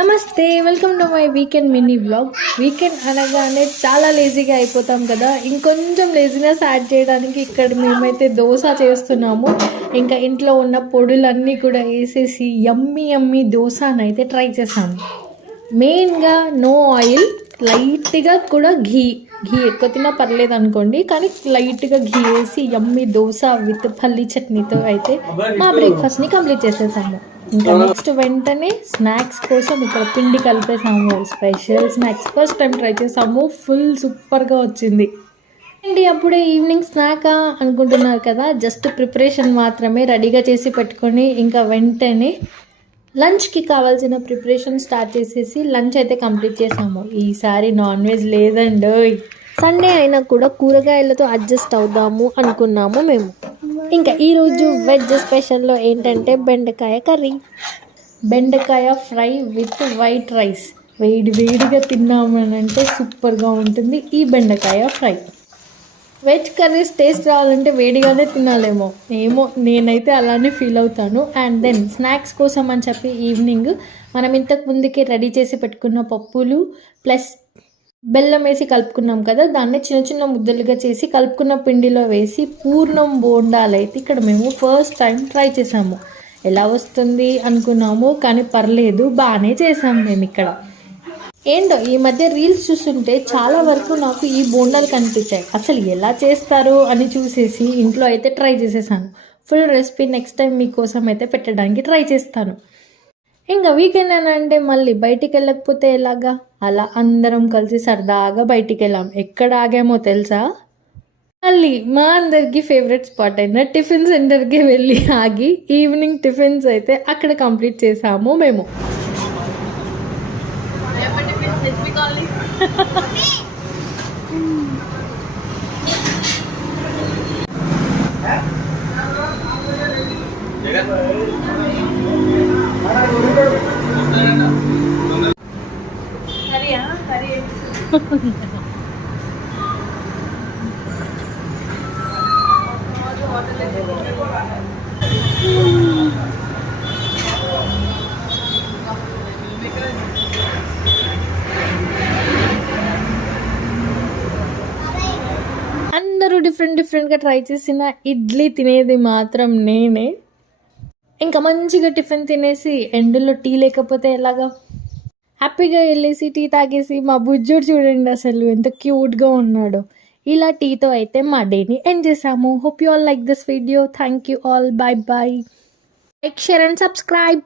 నమస్తే, welcome to my weekend mini vlog. Weekend అనగానే చాలా లేజీగా అయిపోతాం కదా. ఇంకొంచెం లేజినెస్ యాడ్ చేయడానికి ఇక్కడ మేమైతే దోశ చేస్తున్నాము. ఇంకా ఇంట్లో ఉన్న పొడులన్నీ కూడా వేసేసి యమ్మీ యమ్మీ దోశనైతే ట్రై చేశాను. మెయిన్గా నో ఆయిల్, లైట్గా కూడా ఘీ ఎక్కువ తిన్నా పర్లేదు అనుకోండి, కానీ లైట్గా ఘీ వేసి యమ్మీ దోశ విత్ పల్లీ చట్నీతో అయితే మా బ్రేక్ఫాస్ట్ని కంప్లీట్ చేసేసాము. ఇంకా నెక్స్ట్ వెంటనే స్నాక్స్ కోసం ఇక్కడ పిండి కలిపేసాము. Special snacks first time try చేసాము, ఫుల్ సూపర్గా వచ్చింది. ఏంటి అప్పుడే ఈవినింగ్ స్నాకా అనుకుంటున్నారు కదా, జస్ట్ ప్రిపరేషన్ మాత్రమే రెడీగా చేసి పెట్టుకొని ఇంకా వెంటనే లంచ్కి కావాల్సిన ప్రిపరేషన్ స్టార్ట్ చేసేసి లంచ్ అయితే కంప్లీట్ చేసాము. ఈసారి నాన్ వెజ్ లేదండి, సండే అయినా కూడా కూరగాయలతో అడ్జస్ట్ అవుదాము అనుకున్నాము మేము. ఇంకా ఈరోజు వెజ్ స్పెషల్లో ఏంటంటే బెండకాయ కర్రీ, బెండకాయ ఫ్రై విత్ వైట్ రైస్. వేడిగా తిన్నామనంటే సూపర్గా ఉంటుంది ఈ బెండకాయ ఫ్రై. వెజ్ కర్రీస్ టేస్ట్ రావాలంటే వేడిగానే తినాలేమో, ఏమో నేనైతే అలానే ఫీల్ అవుతాను. అండ్ దెన్ స్నాక్స్ కోసం అని చెప్పి ఈవినింగ్ మనం ఇంతకు ముందుకే రెడీ చేసి పెట్టుకున్న పప్పులు ప్లస్ బెల్లం వేసి కలుపుకున్నాం కదా, దాన్ని చిన్న చిన్న ముద్దలుగా చేసి కలుపుకున్న పిండిలో వేసి పూర్ణం బోండాలు అయితే ఇక్కడ మేము ఫస్ట్ టైం ట్రై చేసాము. ఎలా వస్తుంది అనుకున్నాము, కానీ పర్లేదు, బాగానే చేసాము మేము ఇక్కడ. ఏంటో ఈ మధ్య రీల్స్ చూస్తుంటే చాలా వరకు నాకు ఈ బోండాలు కనిపించాయి. అసలు ఎలా చేస్తారు అని చూసేసి ఇంట్లో అయితే ట్రై చేసేసాను. ఫుల్ రెసిపీ నెక్స్ట్ టైం మీకోసం అయితే పెట్టడానికి ట్రై చేస్తాను. ఇంకా వీకెండ్ అని అంటే మళ్ళీ బయటికి వెళ్ళకపోతే ఎలాగా, అలా అందరం కలిసి సరదాగా బయటికి వెళ్ళాం. ఎక్కడ ఆగామో తెలుసా? మళ్ళీ మా అందరికి ఫేవరెట్ స్పాట్ అయిన టిఫిన్ సెంటర్కి వెళ్ళి ఆగి ఈవినింగ్ టిఫిన్స్ అయితే అక్కడ కంప్లీట్ చేసాము మేము. అందరూ డిఫరెంట్గా ట్రై చేసిన ఇడ్లీ తినేది మాత్రం నేనే. ఇంకా మంచిగా టిఫిన్ తినేసి ఎండలో టీ లేకపోతే ఎలాగా, హ్యాపీగా వెళ్ళేసి టీ తాగేసి మా బుజ్జుడు చూడండి అసలు ఎంత క్యూట్గా ఉన్నాడో. ఇలా టీతో అయితే మా డేని ఎండ్ చేసాము. Hope you all like this video. Thank you all. Bye. Like, share and subscribe.